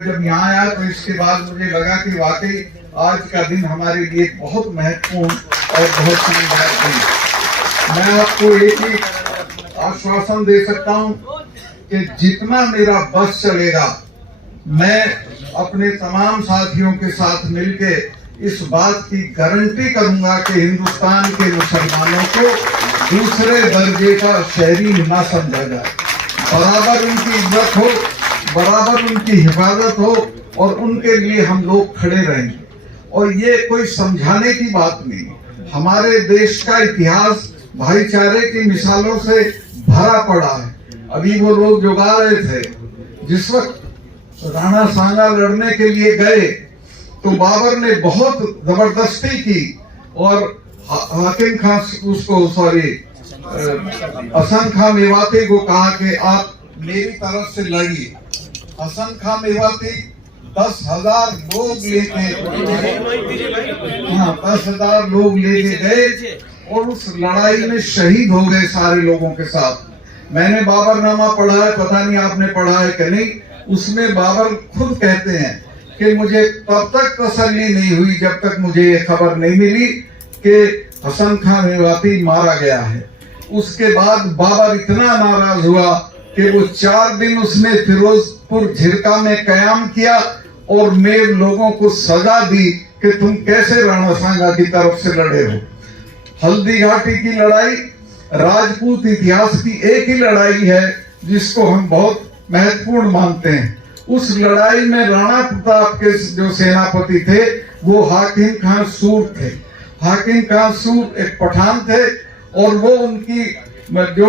जब यहाँ आया तो इसके बाद मुझे लगा कि वाकई आज का दिन हमारे लिए बहुत महत्वपूर्ण और बहुत सुखदायक दिन। मैं आपको एक ही आश्वासन दे सकता हूँ कि जितना मेरा बस चलेगा मैं अपने तमाम साथियों के साथ मिलके इस बात की गारंटी करूंगा कि हिंदुस्तान के मुसलमानों को दूसरे दर्जे का शहरी न समझा जाए। बराबर उनकी इज्जत हो, बराबर उनकी हिफाजत हो और उनके लिए हम लोग खड़े रहेंगे। और ये कोई समझाने की बात नहीं, हमारे देश का इतिहास भाईचारे की मिसालों से भरा पड़ा है। अभी वो लोग जो गा रहे थे, जिस वक्त राणा सांगा लड़ने के लिए गए तो बाबर ने बहुत जबरदस्ती की और हाकिम खान उसको हसन खां मेवाती को कहा कि आप मेरी तरफ से लड़िए। हसन खां मेवाती 10,000 लोग लेके 10,000 लोग लेके गए और उस लड़ाई में शहीद हो गए सारे लोगों के साथ। मैंने बाबरनामा पढ़ा है, पता नहीं आपने पढ़ा है कि नहीं। उसमें बाबर खुद कहते हैं कि मुझे तब तक तसल्ली नहीं हुई जब तक मुझे ये खबर नहीं मिली कि हसन खां मेवाती मारा गया है। उसके बाद बाबर इतना नाराज हुआ कि वो 4 दिन उसने फिरोजपुर झिरका में कयाम किया और मेरे लोगों को सजा दी कि तुम कैसे राणा सांगा की तरफ से लड़े हो। हल्दी घाटी की लड़ाई राजपूत इतिहास की एक ही लड़ाई है जिसको हम बहुत महत्वपूर्ण मानते हैं। उस लड़ाई में राणा प्रताप के जो सेनापति थे वो हाकिम खान सूर थे। हाकिम खान सूर एक पठान थे और वो उनकी जो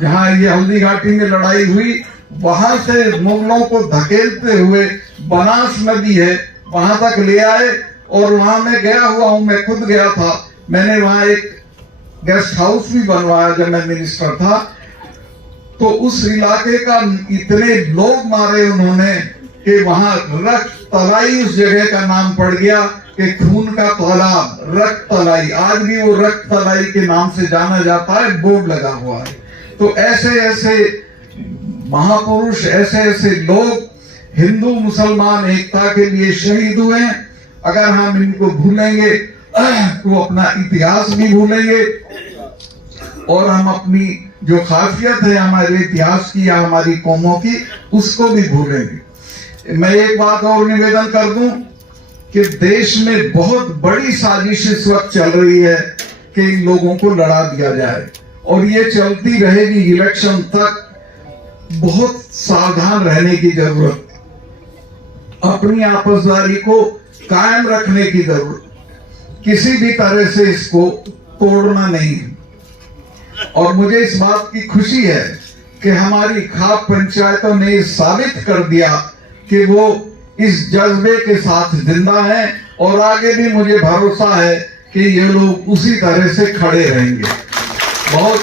जहाँ ये हल्दी घाटी में लड़ाई हुई वहां से मुगलों को धकेलते हुए बनास नदी है वहां तक ले आए। और वहां मैं गया हुआ हूँ, मैं खुद गया था। मैंने वहां एक गेस्ट हाउस भी बनवाया जब मैं मिनिस्टर था। तो उस इलाके का इतने लोग मारे उन्होंने कि वहां रक्त तलाई उस जगह का नाम पड़ गया कि खून का तालाब, रक्त तलाई। आज भी वो रक्त तलाई के नाम से जाना जाता है, बोर्ड लगा हुआ है। तो ऐसे ऐसे महापुरुष, ऐसे ऐसे लोग हिंदू मुसलमान एकता के लिए शहीद हुए। अगर हम इनको भूलेंगे तो अपना इतिहास भी भूलेंगे और हम अपनी जो खासियत है हमारे इतिहास की या हमारी कौमों की उसको भी भूलेंगे। मैं एक बात और निवेदन कर दूं कि देश में बहुत बड़ी साजिश इस वक्त चल रही है कि इन लोगों को लड़ा दिया जाए और ये चलती रहेगी इलेक्शन तक। बहुत सावधान रहने की जरूरत, अपनी आपसदारी को कायम रखने की जरूरत, किसी भी तरह से इसको तोड़ना नहीं है। और मुझे इस बात की खुशी है कि हमारी खाप पंचायतों ने साबित कर दिया कि वो इस जज्बे के साथ जिंदा हैं और आगे भी मुझे भरोसा है कि ये लोग उसी तरह से खड़े रहेंगे। बहुत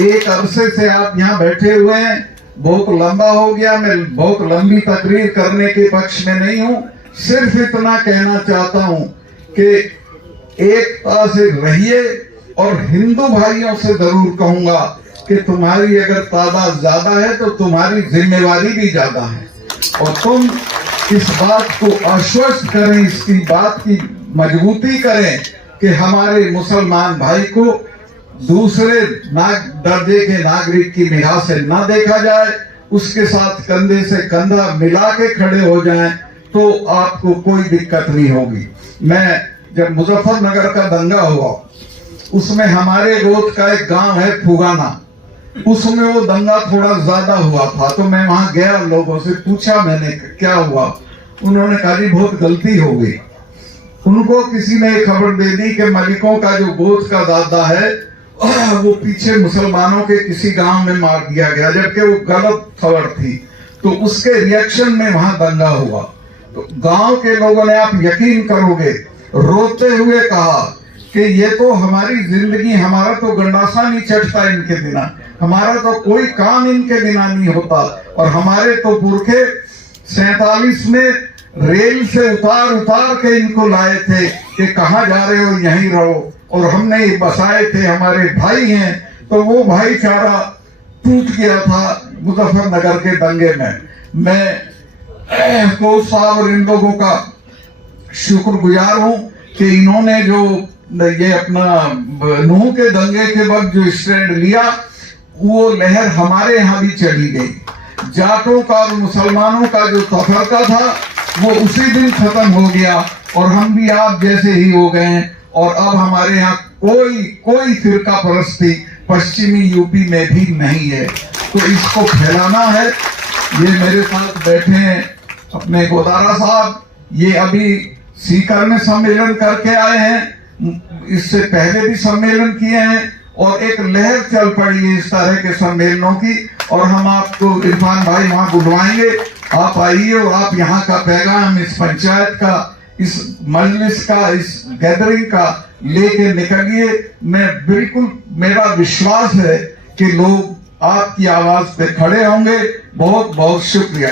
एक अरसे से आप यहाँ बैठे हुए हैं, बहुत लंबा हो गया। मैं बहुत लंबी तकरीर करने के पक्ष में नहीं हूँ, सिर्फ इतना कहना चाहता हूँ कि एकता से रहिए। और हिंदू भाइयों से जरूर कहूंगा कि तुम्हारी अगर तादाद ज्यादा है तो तुम्हारी जिम्मेवारी भी ज्यादा है और तुम इस बात को आश्वस्त करें, इसकी बात की मजबूती करें कि हमारे मुसलमान भाई को दूसरे दर्जे के नागरिक की निगाह से ना देखा जाए, उसके साथ कंधे से कंधा मिला के खड़े हो जाएं तो आपको कोई दिक्कत नहीं होगी। मैं जब मुजफ्फरनगर का दंगा हुआ उसमें हमारे गोद का एक गांव है फुगाना, उसमें वो दंगा थोड़ा ज्यादा हुआ था। तो मैं वहां गया, लोगों से पूछा मैंने क्या हुआ। उन्होंने कहा जी बहुत गलती हो गई। उनको किसी ने खबर दे दी कि मलिकों का जो गोद का दादा है वो पीछे मुसलमानों के किसी गांव में मार दिया गया, जबकि वो गलत खबर थी। तो उसके रिएक्शन में वहां दंगा हुआ। तो गांव के लोगों ने, आप यकीन करोगे, रोते हुए कहा कि ये तो हमारी जिंदगी, हमारा तो गंडासा नहीं चढ़ता इनके बिना, हमारा तो कोई काम इनके बिना नहीं होता। और हमारे तो पुरखे 47 में रेल से उतार उतार के इनको लाए थे कि कहाँ जा रहे हो, यहीं रहो। और हमने बसाए थे, हमारे भाई हैं। तो वो भाईचारा टूट गया था मुजफ्फरनगर के दंगे में। मैं कोच साहब और इन लोगों का शुक्रगुजार हूं कि इन्होंने जो ये अपना नूह के दंगे के वक्त जो स्टैंड लिया, वो लहर हमारे यहाँ भी चली गई। जाटों का और मुसलमानों का जो तफरका था वो उसी दिन खत्म हो गया और हम भी आप जैसे ही हो गए हैं। और अब हमारे यहाँ कोई फिरका परस्ती पश्चिमी यूपी में भी नहीं है। तो इसको फैलाना है। ये मेरे साथ बैठे हैं अपने गोदारा साहब, ये अभी सीकर में सम्मेलन करके आए हैं, इससे पहले भी सम्मेलन किए हैं और एक लहर चल पड़ी है इस तरह के सम्मेलनों की। और हम आपको इरफान भाई वहां बुलवाएंगे, आप आइए और आप यहाँ का पैगाम इस पंचायत का, इस मजलिस का, इस गैदरिंग का लेके निकलिए। मैं बिल्कुल, मेरा विश्वास है कि लोग आपकी आवाज पे खड़े होंगे। बहुत बहुत शुक्रिया।